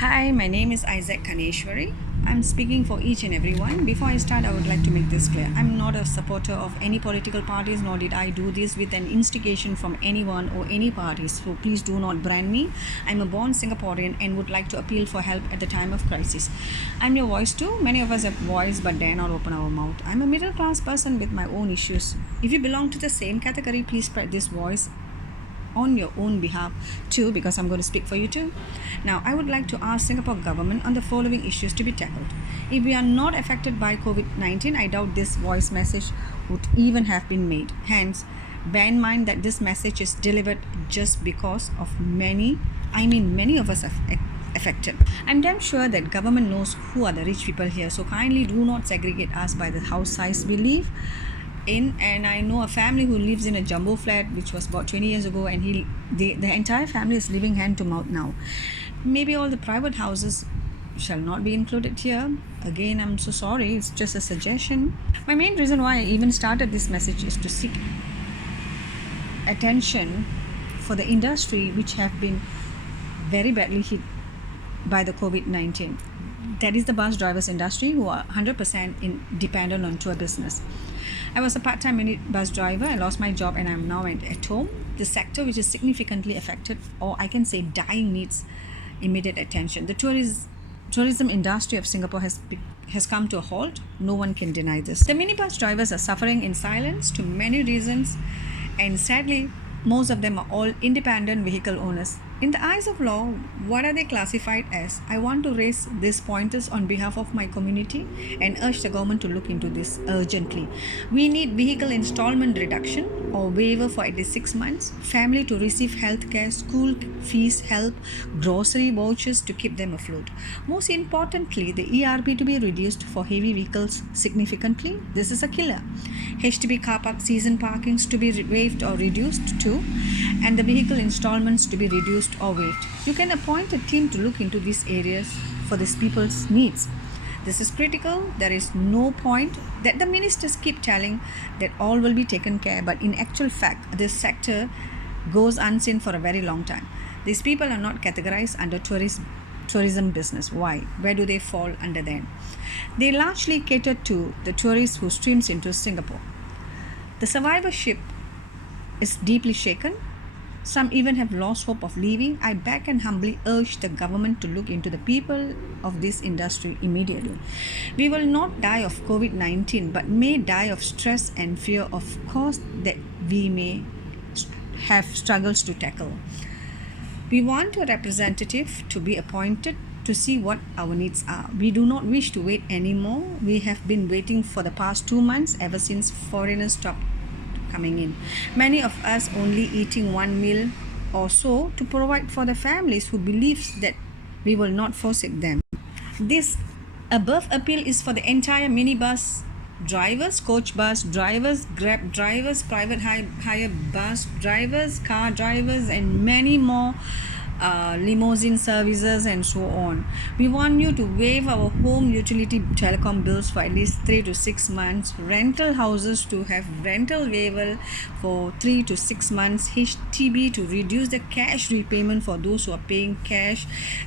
Hi, my name is Isaac Kaneshwari. I'm speaking for each and everyone. Before I start, I would like to make this clear. I'm not a supporter of any political parties, nor did I do this with an instigation from anyone or any parties. So please do not brand me. I'm a born Singaporean and would like to appeal for help at the time of crisis. I'm your voice too. Many of us have voice but dare not open our mouth. I'm a middle class person with my own issues. If you belong to the same category, please spread this voice on your own behalf too, because I'm going to speak for you too. Now, I would like to ask Singapore government on the following issues to be tackled. If we are not affected by COVID-19, I doubt this voice message would even have been made. Hence, bear in mind that this message is delivered just because of many of us are affected. I'm damn sure that government knows who are the rich people here, so kindly do not segregate us by the house size we live in. And I know a family who lives in a jumbo flat which was bought 20 years ago, and the entire family is living hand to mouth now. Maybe all the private houses shall not be included here. Again, I'm so sorry, it's just a suggestion. My main reason why I even started this message is to seek attention for the industry which have been very badly hit by the COVID-19. That is the bus drivers industry, who are 100% dependent on tour business. I was a part-time minibus driver. I lost my job and I'm now at home. The sector which is significantly affected, or I can say dying, needs immediate attention. The tourism industry of Singapore has come to a halt. No one can deny this. The minibus drivers are suffering in silence to many reasons, and sadly, most of them are all independent vehicle owners. In the eyes of law, what are they classified as? I want to raise these pointers on behalf of my community and urge the government to look into this urgently. We need vehicle installment reduction or waiver for at least 6 months, family to receive health care, school fees help, grocery vouchers to keep them afloat. Most importantly, the ERP to be reduced for heavy vehicles significantly. This is a killer. HDB car park season parkings to be waived or reduced too, and the vehicle installments to be reduced or waived. You can appoint a team to look into these areas for these people's needs. This is critical. There is no point that the ministers keep telling that all will be taken care, but in actual fact, this sector goes unseen for a very long time. These people are not categorized under tourism business. Why? Where do they fall under them? They largely cater to the tourists who streams into Singapore. The survivorship is deeply shaken. Some even have lost hope of leaving. I beg and humbly urge the government to look into the people of this industry immediately. We will not die of COVID-19, but may die of stress and fear of cost that we may have struggles to tackle. We want a representative to be appointed to see what our needs are. We do not wish to wait anymore. We have been waiting for the past 2 months ever since foreigners stopped coming in. Many of us only eating one meal or so to provide for the families who believes that we will not forsake them. This above appeal is for the entire minibus drivers, coach bus drivers, grab drivers, private hire bus drivers, car drivers, and many more limousine services and so on. We want you to waive our home utility telecom bills for at least 3 to 6 months, rental houses to have rental waiver for 3 to 6 months, HTB to reduce the cash repayment for those who are paying cash,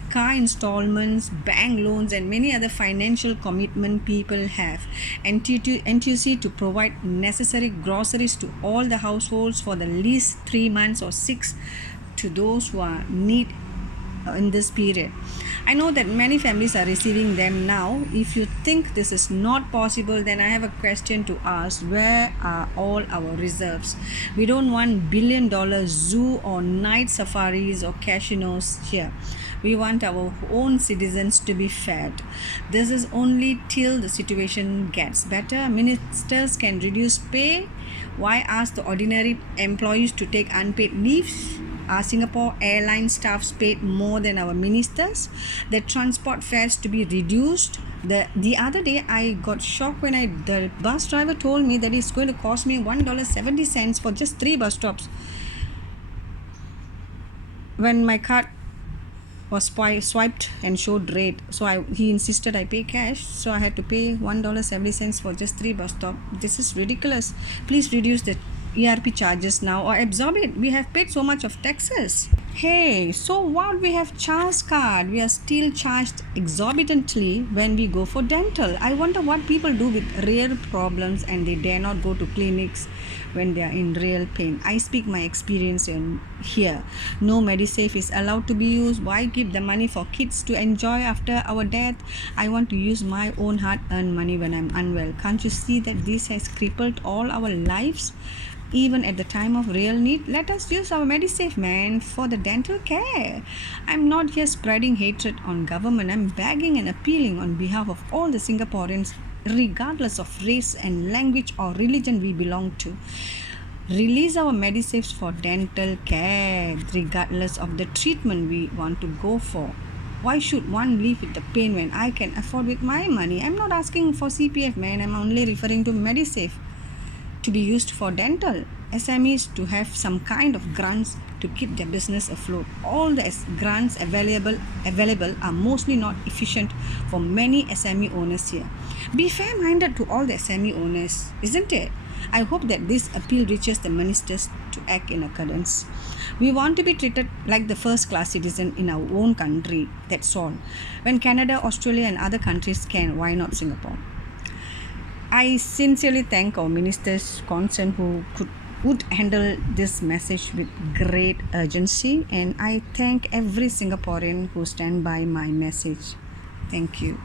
car installments, bank loans, and many other financial commitment people have, and NTUC to provide necessary groceries to all the households for the least 3 months or 6 to those who are need in this period. I know that many families are receiving them now. If you think this is not possible, then I have a question to ask. Where are all our reserves? We don't want billion-dollar zoo or night safaris or casinos here. We want our own citizens to be fed. This is only till the situation gets better. Ministers can reduce pay. Why ask the ordinary employees to take unpaid leaves? Are Singapore airline staffs paid more than our ministers? The transport fares to be reduced. The other day I got shocked when the bus driver told me that it's going to cost me $1.70 for just 3 bus stops. When my card was swiped and showed red, so he insisted I pay cash, so I had to pay $1.70 for just 3 bus stops. This is ridiculous. Please reduce the ERP charges now or absorb it. We have paid so much of taxes. Hey, so what we have charged card, we are still charged exorbitantly when we go for dental. I wonder what people do with real problems and they dare not go to clinics when they are in real pain. I speak my experience in here. No Medisafe is allowed to be used. Why give the money for kids to enjoy after our death? I want to use my own hard-earned money when I'm unwell. Can't you see that this has crippled all our lives? Even at the time of real need, let us use our Medisafe, man, for the dental care. I'm not here spreading hatred on government. I'm begging and appealing on behalf of all the Singaporeans, regardless of race and language or religion we belong to. Release our Medisafes for dental care, regardless of the treatment we want to go for. Why should one live with the pain when I can afford with my money? I'm not asking for CPF, man. I'm only referring to Medisafe to be used for dental. SMEs to have some kind of grants to keep their business afloat. All the grants available are mostly not efficient for many SME owners here. Be fair-minded to all the SME owners, isn't it? I hope that this appeal reaches the ministers to act in accordance. We want to be treated like the first-class citizen in our own country. That's all. When Canada, Australia, and other countries can, why not Singapore? I sincerely thank our ministers concerned who would handle this message with great urgency, and I thank every Singaporean who stand by my message. Thank you.